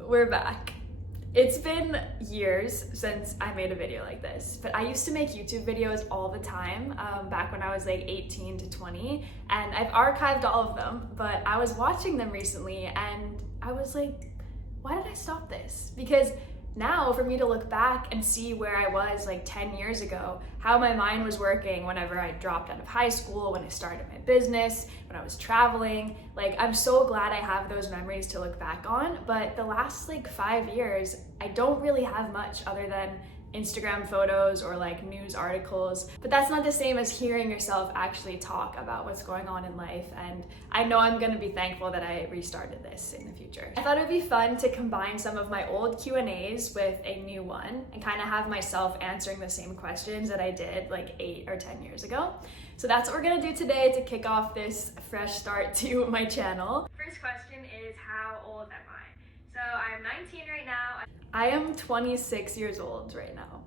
We're back. It's been years since I made a video like this, but I used to make YouTube videos all the time back when I was like 18 to 20, and I've archived all of them, but I was watching them recently and I was like, why did I stop this? Because now for me to look back and see where I was like 10 years ago, how my mind was working whenever I dropped out of high school, when I started my business, when I was traveling, like I'm so glad I have those memories to look back on. But the last like 5 years, I don't really have much other than Instagram photos or like news articles, but that's not the same as hearing yourself actually talk about what's going on in life. And I know I'm gonna be thankful that I restarted this in the future. I thought it would be fun to combine some of my old Q&As with a new one and kind of have myself answering the same questions that I did like 8 or 10 years ago. So that's what we're gonna do today to kick off this fresh start to my channel. First question is, how old am I? So I'm 19 right now. I am 26 years old right now,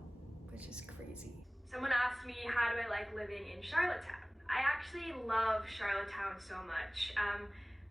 which is crazy. Someone asked me, how do I like living in Charlottetown? I actually love Charlottetown so much.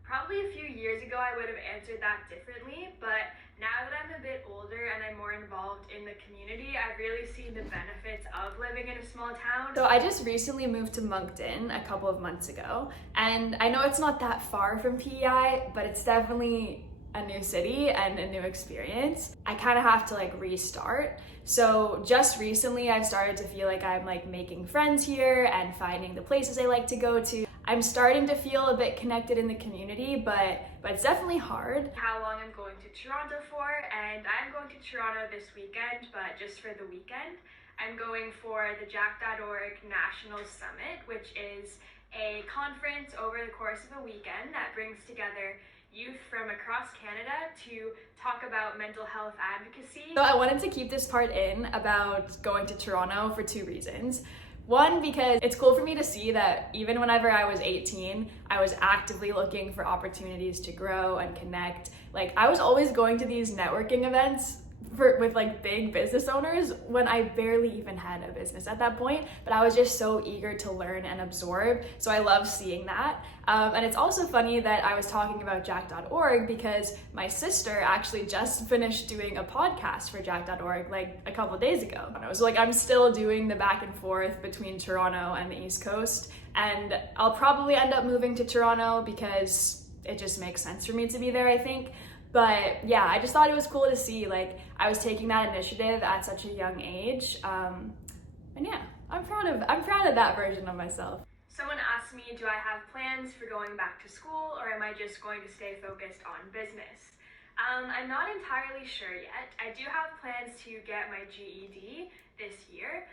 Probably a few years ago I would have answered that differently, but now that I'm a bit older and I'm more involved in the community, I've really seen the benefits of living in a small town. So I just recently moved to Moncton a couple of months ago, and I know it's not that far from PEI, but it's definitely a new city and a new experience. I kind of have to like restart. So just recently I've started to feel like I'm like making friends here and finding the places I like to go to. I'm starting to feel a bit connected in the community, but it's definitely hard. How long I'm going to Toronto for, and I'm going to Toronto this weekend, but just for the weekend. I'm going for the Jack.org National Summit, which is a conference over the course of a weekend that brings together youth from across Canada to talk about mental health advocacy. So I wanted to keep this part in about going to Toronto for 2 reasons. One, because it's cool for me to see that even whenever I was 18, I was actively looking for opportunities to grow and connect. Like I was always going to these networking events with like big business owners when I barely even had a business at that point, but I was just so eager to learn and absorb. So I love seeing that. And it's also funny that I was talking about Jack.org because my sister actually just finished doing a podcast for Jack.org like a couple of days ago. And I was like, I'm still doing the back and forth between Toronto and the East Coast, and I'll probably end up moving to Toronto because it just makes sense for me to be there, I think. But yeah, I just thought it was cool to see, like, I was taking that initiative at such a young age. And yeah, I'm proud of that version of myself. Someone asked me, do I have plans for going back to school, or am I just going to stay focused on business? I'm not entirely sure yet. I do have plans to get my GED this year,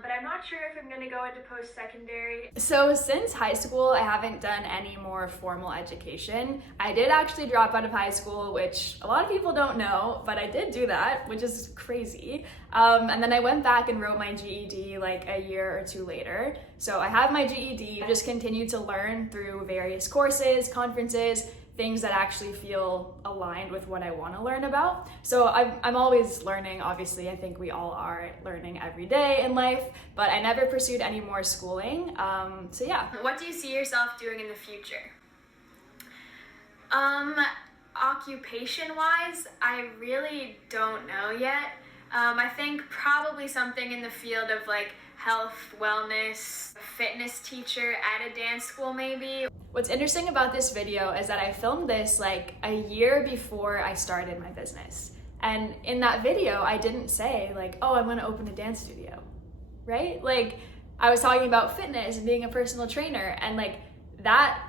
but I'm not sure if I'm going to go into post-secondary. So since high school, I haven't done any more formal education. I did actually drop out of high school, which a lot of people don't know, but I did do that, which is crazy. And then I went back and wrote my GED like a year or 2 later. So I have my GED. I just continued to learn through various courses, conferences, things that actually feel aligned with what I want to learn about. So I'm always learning, obviously. I think we all are learning every day in life, but I never pursued any more schooling. So yeah. What do you see yourself doing in the future? Occupation-wise, I really don't know yet. I think probably something in the field of like health, wellness, fitness teacher at a dance school maybe. What's interesting about this video is that I filmed this like a year before I started my business. And in that video, I didn't say like, oh, I'm gonna open a dance studio, right? Like I was talking about fitness and being a personal trainer, and like that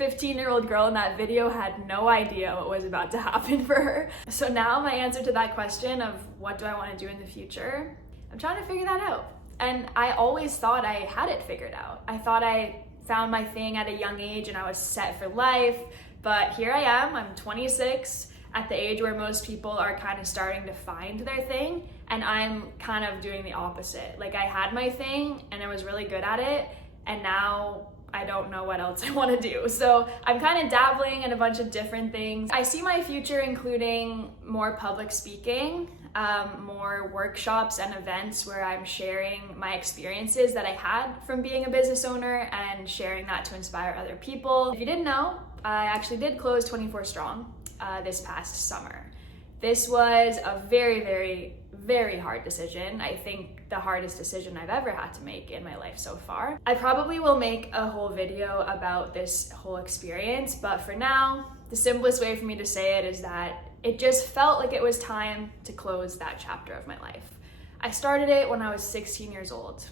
15-year-old girl in that video had no idea what was about to happen for her. So now my answer to that question of what do I want to do in the future, I'm trying to figure that out. And I always thought I had it figured out. I thought I found my thing at a young age and I was set for life, but here I am, I'm 26, at the age where most people are kind of starting to find their thing, and I'm kind of doing the opposite. Like I had my thing and I was really good at it, and now I don't know what else I want to do. So I'm kind of dabbling in a bunch of different things. I see my future including more public speaking, more workshops and events where I'm sharing my experiences that I had from being a business owner and sharing that to inspire other people. If you didn't know, I actually did close 24 Strong, this past summer. This was a very, very, very hard decision. I think the hardest decision I've ever had to make in my life so far. I probably will make a whole video about this whole experience, but for now, the simplest way for me to say it is that it just felt like it was time to close that chapter of my life. I started it when I was 16 years old.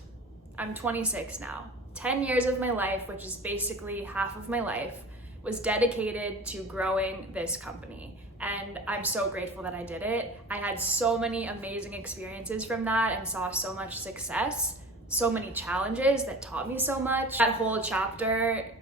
I'm 26 now. 10 years of my life, which is basically half of my life, was dedicated to growing this company. And I'm so grateful that I did it. I had so many amazing experiences from that and saw so much success, so many challenges that taught me so much. That whole chapter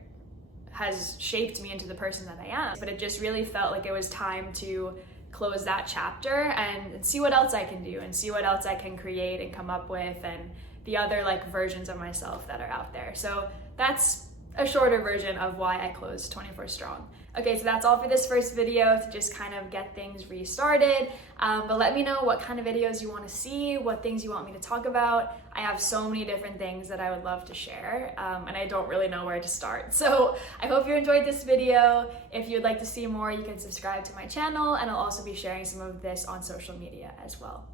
has shaped me into the person that I am. But it just really felt like it was time to close that chapter and see what else I can do and see what else I can create and come up with and the other versions of myself that are out there. So that's a shorter version of why I closed 24 Strong. Okay, so that's all for this first video to just kind of get things restarted. But let me know what kind of videos you want to see, what things you want me to talk about. I have so many different things that I would love to share, and I don't really know where to start. So I hope you enjoyed this video. If you'd like to see more, you can subscribe to my channel, and I'll also be sharing some of this on social media as well.